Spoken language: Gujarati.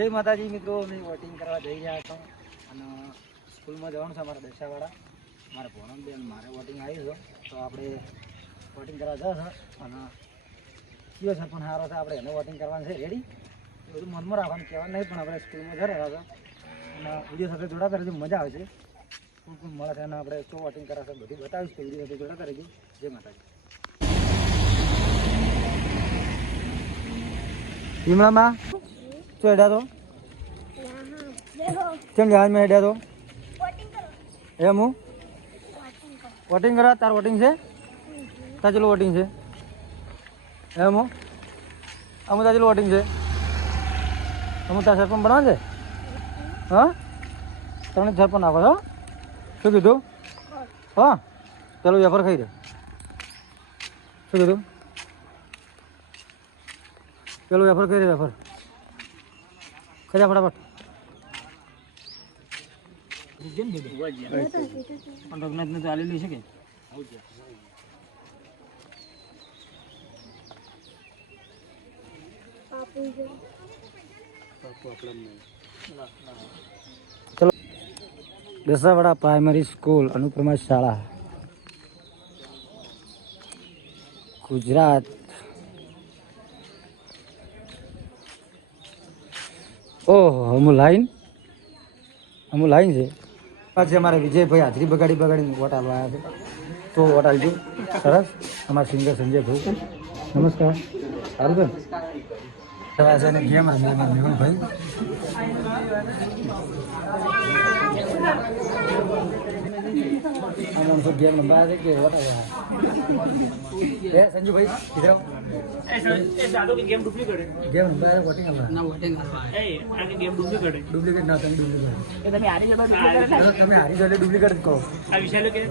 જય માતાજી મિત્રો, અમે વોટિંગ કરવા જઈ રહ્યા છો. અને સ્કૂલમાં જવાનું છે અમારા દશાવાળા. મારા ભણમ બેન, મારે વોટિંગ આવી છે. તો આપણે વોટિંગ કરવા જશે. અને કયો છે પણ સારો છે, આપણે એને વોટિંગ કરવાનું છે. રેડી બધું મનમાં રાખવાનું, કહેવાનું નહીં, પણ આપણે સ્કૂલમાં જઈ રહ્યા છો. અને વીડિયો સાથે જોડાતા રહેજો, મજા આવે છે. કોણ કોણ મળે છે અને આપણે શું વોટિંગ કરાશે બધું બતાવીશ વીડિયો સાથે જોડાતા રહેજો. જય માતાજી. વિમળામાં શું હેડ્યા તો. કેમ જહાજમાં હેડ્યા તો? એમ હું? વોટિંગ કરા, તાર વોટિંગ છે? તાર ચેલું વોટિંગ છે? એમ હું? અમુ તાર ચેલું વોટિંગ છે? અમુ તાર સરપંચ બનાવે છે? હા? તમને સરપંચ આપો છો? શું કીધું? હા? ચાલો વેફર ખાઈ દે. શું કીધું? પેલું વેફર કરી વેફર. ખાઈ જા ફટાફટ પણ રઘુનાથને ચાલેલી છે કે ચલો દસાવાડા પ્રાઇમરી સ્કૂલ અનુપ્રમા શાળા ગુજરાત ઓહો અમુ લાઈન અમુ લાઈન છે? પાછી અમારે વિજયભાઈ હાજરી બગાડી બગાડીને વોટ આવ્યા છે. તો વોટ આલજો સરસ. અમારા સિંગર સંજયભાઈ. નમસ્કાર. સારું છે ને? છે ગેમ રમે અમારા ગેમ નંબર છે કે વોટ એ સંજુભાઈ કીધા game duplicate game number voting ના વોટિંગ ગેમ ડુપ્લિકેટ ડુપ્લિકેટ ના તમે ડુપ્લિકેટ તમે હારી જતો તમે હારી જતો ડુપ્લિકેટ કહો. આ વિષય કે?